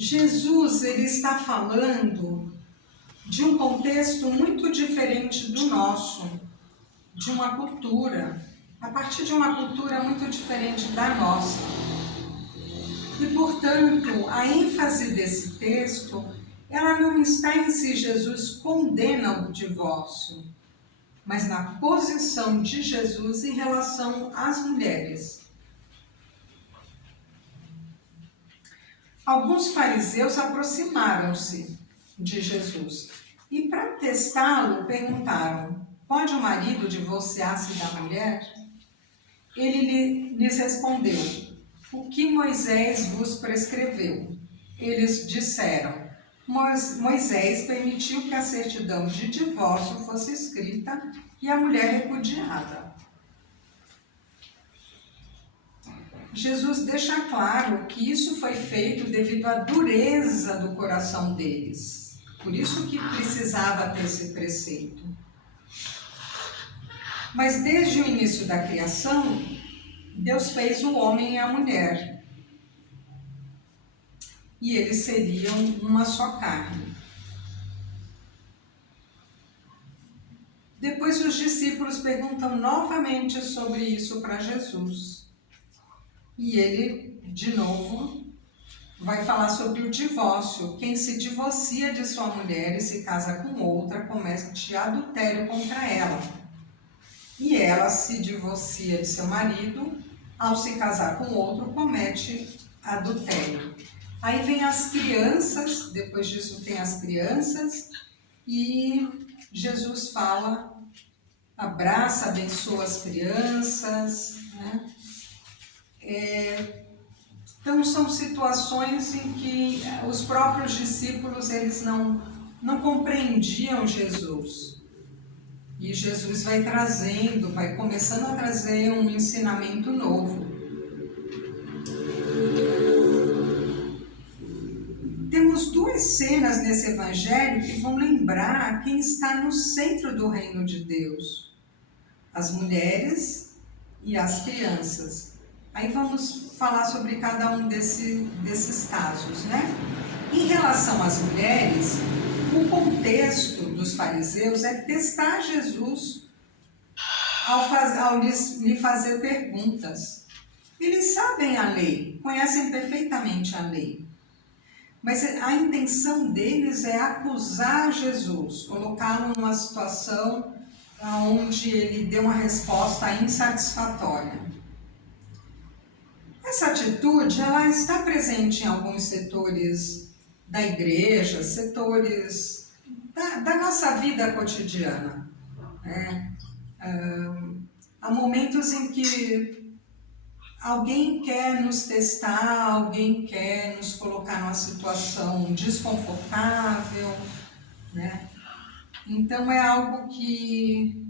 Jesus, ele está falando de um contexto muito diferente do nosso, de uma cultura, a partir de uma cultura muito diferente da nossa. E, portanto, a ênfase desse texto, ela não está em se Jesus condena o divórcio, mas na posição de Jesus em relação às mulheres. Alguns fariseus aproximaram-se de Jesus e, para testá-lo, perguntaram: pode o marido divorciar-se da mulher? Ele lhes respondeu: o que Moisés vos prescreveu? Eles disseram: Moisés permitiu que a certidão de divórcio fosse escrita e a mulher repudiada. Jesus deixa claro que isso foi feito devido à dureza do coração deles. Por isso que precisava ter esse preceito. Mas desde o início da criação, Deus fez o homem e a mulher. E eles seriam uma só carne. Depois os discípulos perguntam novamente sobre isso para Jesus. E ele, de novo, vai falar sobre o divórcio. Quem se divorcia de sua mulher e se casa com outra, comete adultério contra ela. E ela se divorcia de seu marido, ao se casar com outro, comete adultério. Aí vem as crianças, depois disso tem as crianças, e Jesus fala, abraça, abençoa as crianças, né? Então são situações em que os próprios discípulos eles não compreendiam Jesus. E Jesus vai trazendo, vai começando a trazer um ensinamento novo. Temos duas cenas nesse evangelho que vão lembrar quem está no centro do reino de Deus: as mulheres e as crianças. Aí vamos falar sobre cada um desses casos, né? Em relação às mulheres, o contexto dos fariseus é testar Jesus ao lhe fazer perguntas. Eles sabem a lei, conhecem perfeitamente a lei. Mas a intenção deles é acusar Jesus, colocá-lo numa situação onde ele deu uma resposta insatisfatória. Essa atitude ela está presente em alguns setores da igreja, setores da nossa vida cotidiana. Né? Há momentos em que alguém quer nos testar, alguém quer nos colocar numa situação desconfortável, né? Então é algo que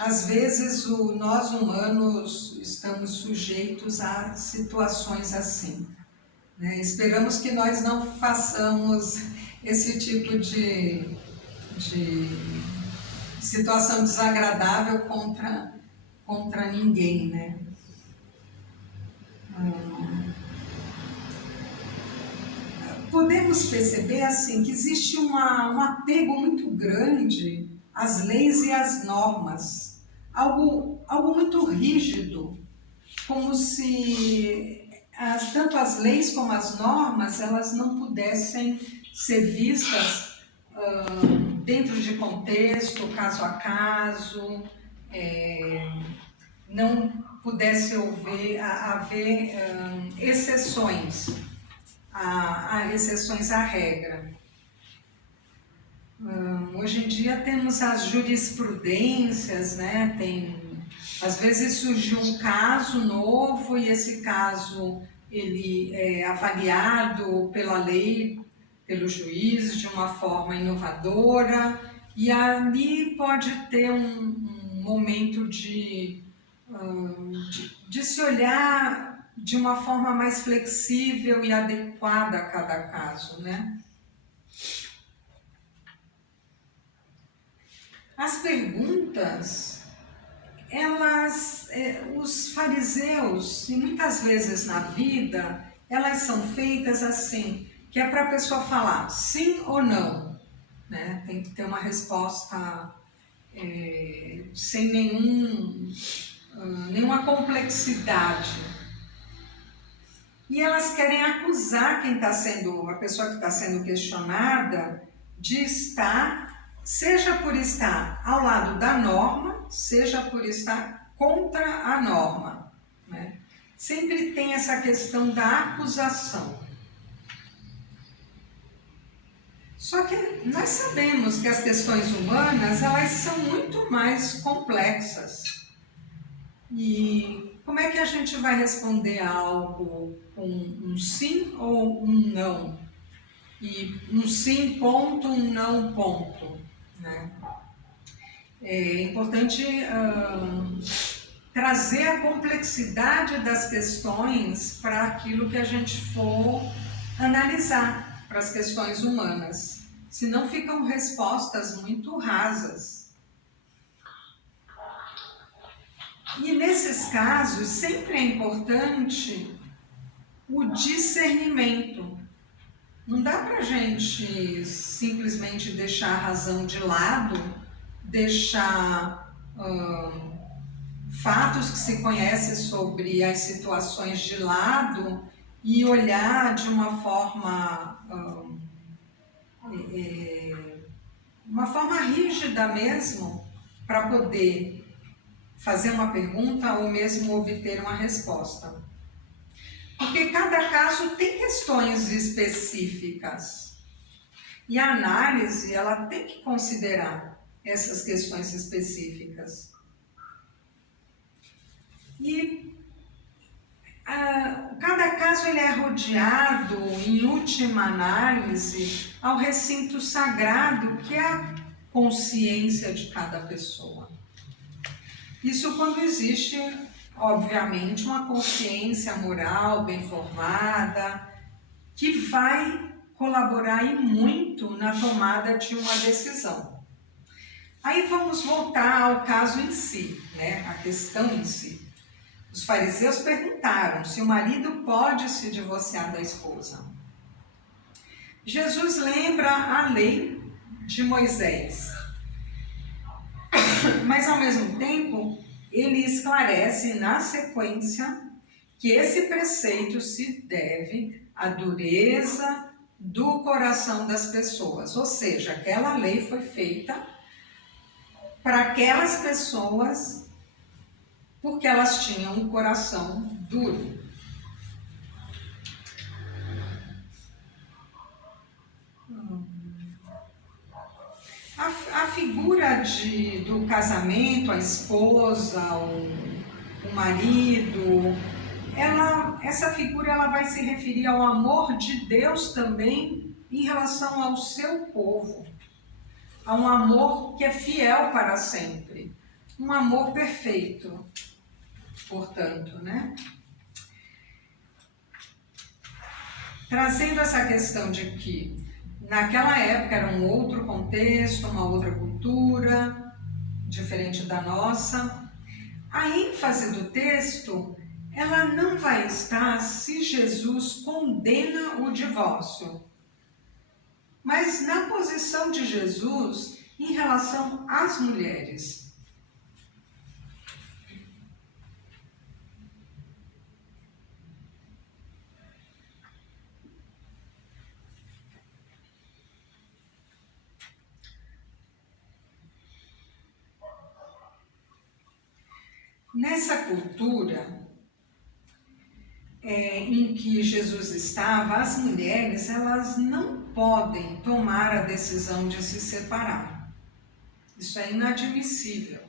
às vezes nós humanos estamos sujeitos a situações assim, né? Esperamos que nós não façamos esse tipo de situação desagradável contra ninguém, né? Podemos perceber assim que existe um apego muito grande às leis e às normas, algo muito rígido, como se tanto as leis como as normas elas não pudessem ser vistas dentro de contexto, caso a caso, não pudesse haver exceções. Há exceções à regra. Hoje em dia temos as jurisprudências, né? Às vezes surge um caso novo e esse caso ele é avaliado pela lei, pelo juiz de uma forma inovadora e ali pode ter um momento de se olhar de uma forma mais flexível e adequada a cada caso, né? As perguntas, os fariseus, e muitas vezes na vida, elas são feitas assim, que é para a pessoa falar sim ou não, né? Tem que ter uma resposta sem nenhuma complexidade. E elas querem acusar a pessoa que está sendo questionada, de estar, seja por estar ao lado da norma, seja por estar contra a norma, né? Sempre tem essa questão da acusação. Só que nós sabemos que as questões humanas, elas são muito mais complexas. E como é que a gente vai responder a algo com um sim ou um não? E um sim ponto, um não ponto, né? É importante trazer a complexidade das questões para aquilo que a gente for analisar, para as questões humanas. Senão ficam respostas muito rasas. E nesses casos, sempre é importante o discernimento. Não dá para a gente simplesmente deixar a razão de lado, deixar fatos que se conhece sobre as situações de lado e olhar de uma forma rígida mesmo, para poder fazer uma pergunta ou mesmo obter uma resposta. Porque cada caso tem questões específicas. E a análise, ela tem que considerar essas questões específicas. E cada caso ele é rodeado, em última análise, ao recinto sagrado, que é a consciência de cada pessoa. Isso quando existe, obviamente, uma consciência moral bem formada, que vai colaborar e muito na tomada de uma decisão. Aí vamos voltar ao caso em si, né? A questão em si. Os fariseus perguntaram se o marido pode se divorciar da esposa. Jesus lembra a lei de Moisés, mas ao mesmo tempo ele esclarece na sequência que esse preceito se deve à dureza do coração das pessoas, ou seja, aquela lei foi feita para aquelas pessoas porque elas tinham um coração duro. A figura do casamento, a esposa, o marido, essa figura ela vai se referir ao amor de Deus também em relação ao seu povo. A um amor que é fiel para sempre. Um amor perfeito, portanto, né? Trazendo essa questão de que naquela época era um outro contexto, uma outra cultura, diferente da nossa. A ênfase do texto, ela não vai estar se Jesus condena o divórcio, mas na posição de Jesus em relação às mulheres. Nessa cultura em que Jesus estava, as mulheres elas não podem tomar a decisão de se separar. Isso é inadmissível.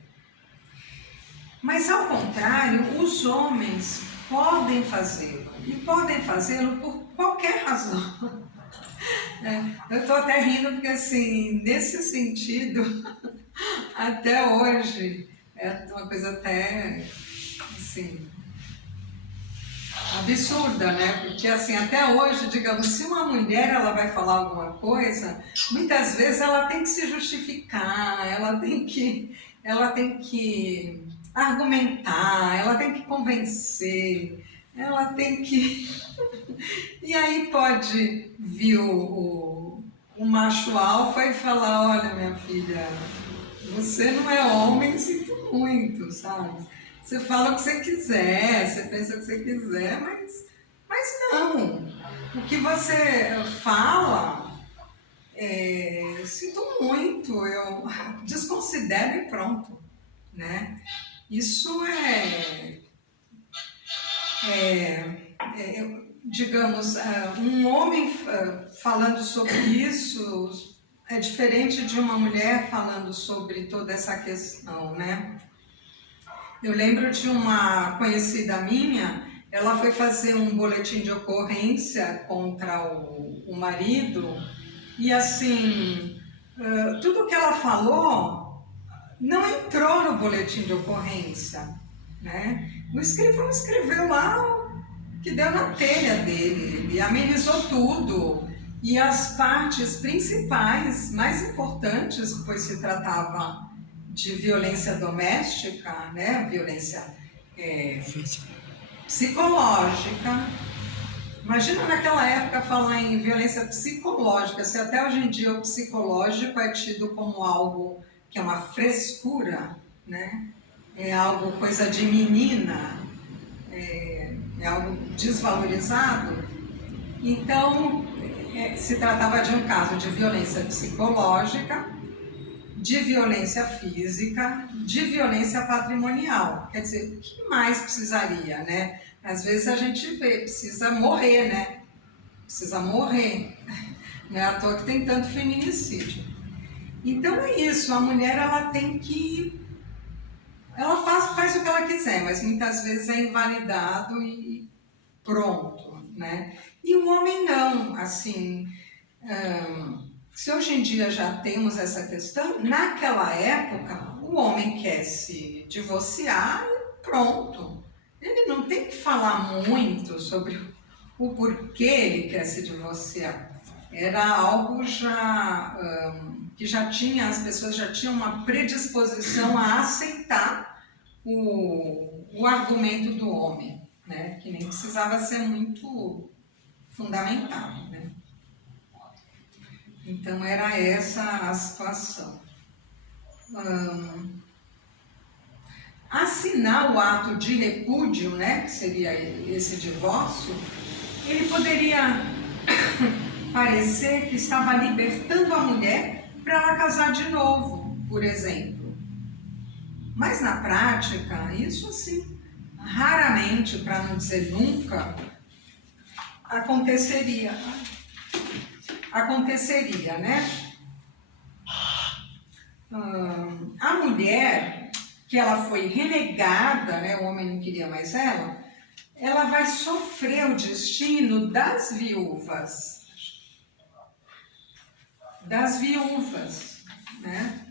Mas, ao contrário, os homens podem fazê-lo. E podem fazê-lo por qualquer razão. Eu estou até rindo porque, assim, nesse sentido, até hoje, é uma coisa até, assim, absurda, né? Porque, assim, até hoje, digamos, se uma mulher ela vai falar alguma coisa, muitas vezes ela tem que se justificar, ela tem que argumentar, ela tem que convencer, ela tem que... E aí pode vir o macho alfa e falar, olha minha filha, você não é homem, sinto muito, sabe? Você fala o que você quiser, você pensa o que você quiser, mas não. O que você fala, sinto muito, eu desconsidero e pronto, né? Isso digamos, um homem falando sobre isso é diferente de uma mulher falando sobre toda essa questão, né? Eu lembro de uma conhecida minha, ela foi fazer um boletim de ocorrência contra o marido e assim, tudo que ela falou não entrou no boletim de ocorrência, né? O escrivão escreveu lá o que deu na telha dele, ele amenizou tudo. E as partes principais, mais importantes, pois se tratava de violência doméstica, né? Violência psicológica. Imagina naquela época falar em violência psicológica, se até hoje em dia o psicológico é tido como algo que é uma frescura, né? É algo coisa de menina, é algo desvalorizado. Então, se tratava de um caso de violência psicológica, de violência física, de violência patrimonial. Quer dizer, o que mais precisaria, né? Às vezes a gente vê, precisa morrer, né? Precisa morrer. Não é à toa que tem tanto feminicídio. Então é isso, a mulher ela tem que... Ela faz o que ela quiser, mas muitas vezes é invalidado e pronto, né? E o homem não, assim... se hoje em dia já temos essa questão, naquela época o homem quer se divorciar e pronto. Ele não tem que falar muito sobre o porquê ele quer se divorciar. Era algo já que já tinha, as pessoas já tinham uma predisposição a aceitar o argumento do homem, né? Que nem precisava ser muito fundamentado, né? Então era essa a situação. Assinar o ato de repúdio, né, que seria esse divórcio, ele poderia parecer que estava libertando a mulher para ela casar de novo, por exemplo. Mas na prática, isso assim, raramente, para não dizer nunca, aconteceria. Aconteceria, né? A mulher, que ela foi renegada, né, o homem não queria mais ela vai sofrer o destino das viúvas. Das viúvas, né?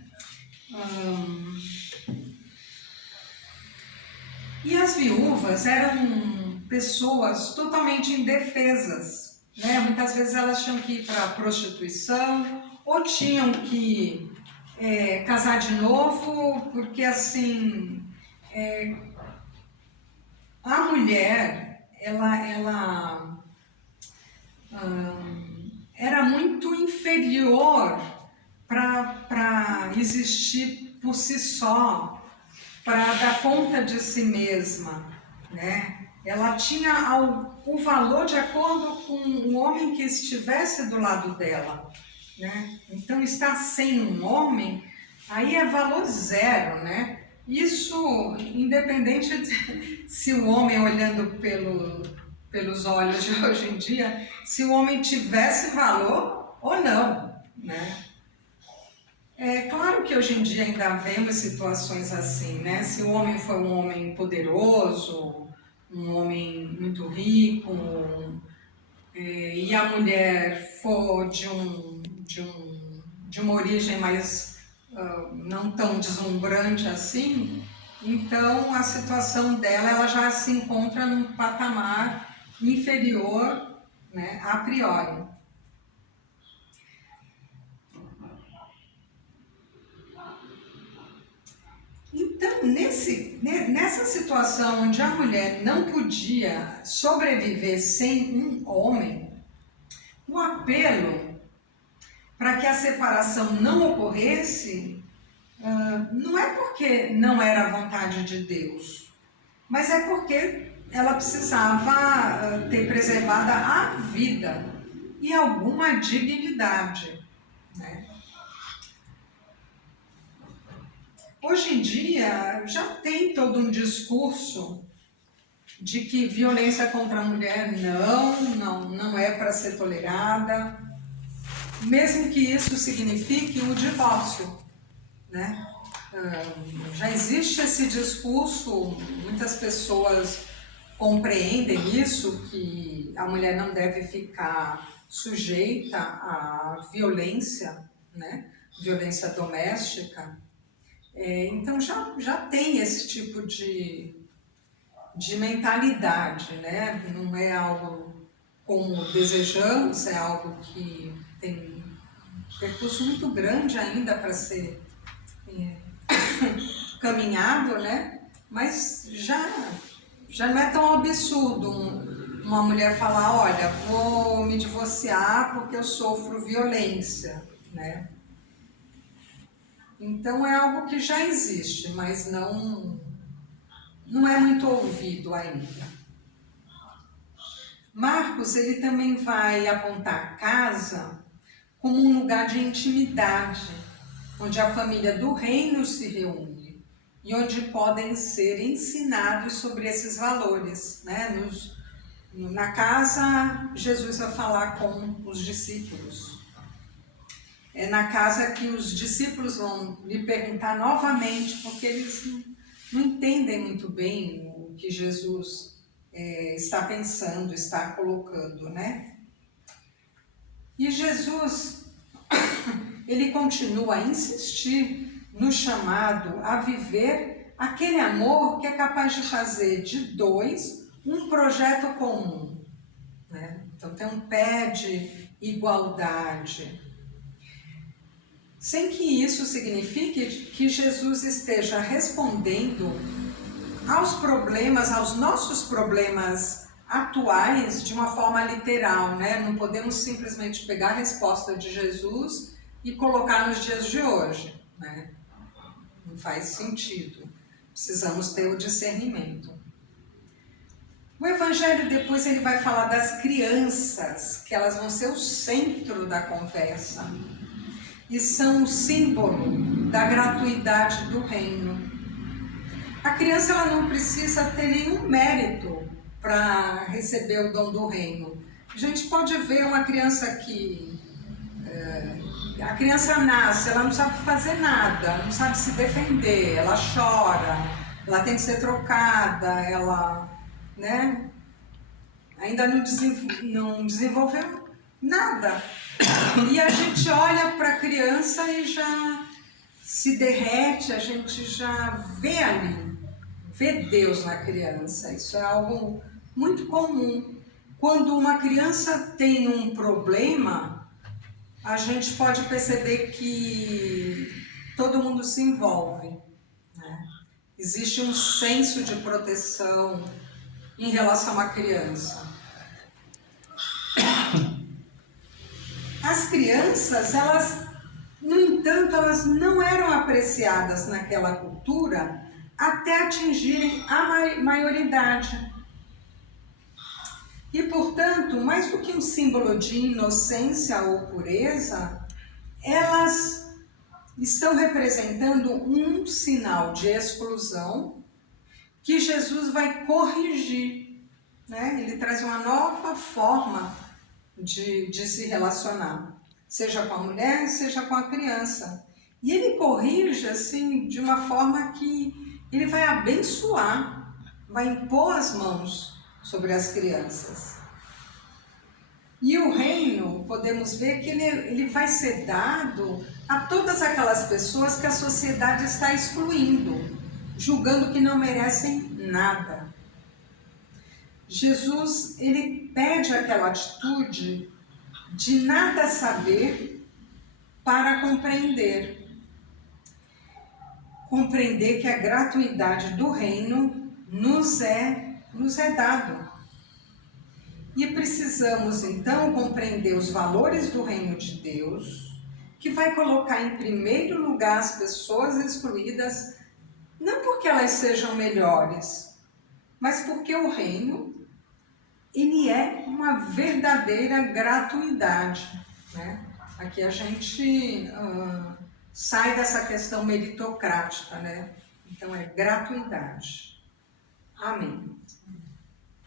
E as viúvas eram pessoas totalmente indefesas, né? Muitas vezes elas tinham que ir para a prostituição ou tinham que casar de novo, porque assim a mulher ela era muito inferior para existir por si só, para dar conta de si mesma, né? Ela tinha o valor de acordo com o homem que estivesse do lado dela, né? Então, estar sem um homem, aí é valor zero, né? Isso, independente de se o homem, olhando pelos olhos de hoje em dia, se o homem tivesse valor ou não, né? É claro que hoje em dia ainda vemos situações assim, né? Se o homem for um homem poderoso, um homem muito rico, e a mulher for de uma origem mais não tão deslumbrante assim, então a situação dela ela já se encontra num patamar inferior, né, a priori. Então, nesse Nessa situação onde a mulher não podia sobreviver sem um homem, o apelo para que a separação não ocorresse não é porque não era a vontade de Deus, mas é porque ela precisava ter preservada a vida e alguma dignidade, né? Hoje em dia já tem todo um discurso de que violência contra a mulher não é para ser tolerada, mesmo que isso signifique o divórcio, né? Já existe esse discurso, muitas pessoas compreendem isso, que a mulher não deve ficar sujeita à violência, né? Violência doméstica. Então já tem esse tipo de mentalidade, né? Não é algo como desejamos, é algo que tem um percurso muito grande ainda para ser caminhado, né? Mas já não é tão absurdo uma mulher falar, olha, vou me divorciar porque eu sofro violência, né? Então é algo que já existe, mas não é muito ouvido ainda. Marcos, ele também vai apontar a casa como um lugar de intimidade, onde a família do reino se reúne e onde podem ser ensinados sobre esses valores, né? Na casa, Jesus vai falar com os discípulos. É na casa que os discípulos vão lhe perguntar novamente, porque eles não entendem muito bem o que Jesus está pensando, está colocando, né? E Jesus, ele continua a insistir no chamado a viver aquele amor que é capaz de fazer de dois um projeto comum, né? Então tem um pé de igualdade, sem que isso signifique que Jesus esteja respondendo aos problemas, aos nossos problemas atuais de uma forma literal, né? Não podemos simplesmente pegar a resposta de Jesus e colocar nos dias de hoje, né? Não faz sentido. Precisamos ter o discernimento. O Evangelho depois ele vai falar das crianças, que elas vão ser o centro da conversa e são o símbolo da gratuidade do reino. A criança ela não precisa ter nenhum mérito para receber o dom do reino. A gente pode ver uma criança que a criança nasce, ela não sabe fazer nada, não sabe se defender, ela chora, ela tem que ser trocada, ela, né, ainda não desenvolveu nada. E a gente olha para a criança e já se derrete, a gente já vê ali, vê Deus na criança. Isso é algo muito comum. Quando uma criança tem um problema, a gente pode perceber que todo mundo se envolve, né? Existe um senso de proteção em relação à criança. As crianças, elas, no entanto, elas não eram apreciadas naquela cultura até atingirem a maioridade. E, portanto, mais do que um símbolo de inocência ou pureza, elas estão representando um sinal de exclusão que Jesus vai corrigir, né? Ele traz uma nova forma de se relacionar, seja com a mulher, seja com a criança. E ele corrige assim, de uma forma que ele vai abençoar, vai impor as mãos sobre as crianças. E o reino, podemos ver que ele vai ser dado a todas aquelas pessoas que a sociedade está excluindo, julgando que não merecem nada. Jesus, ele pede aquela atitude de nada saber para compreender. compreender que a gratuidade do reino nos é dado. E precisamos, então, compreender os valores do reino de Deus, que vai colocar em primeiro lugar as pessoas excluídas, não porque elas sejam melhores, mas porque o reino, ele é uma verdadeira gratuidade, né? Aqui a gente sai dessa questão meritocrática, né? Então é gratuidade. Amém.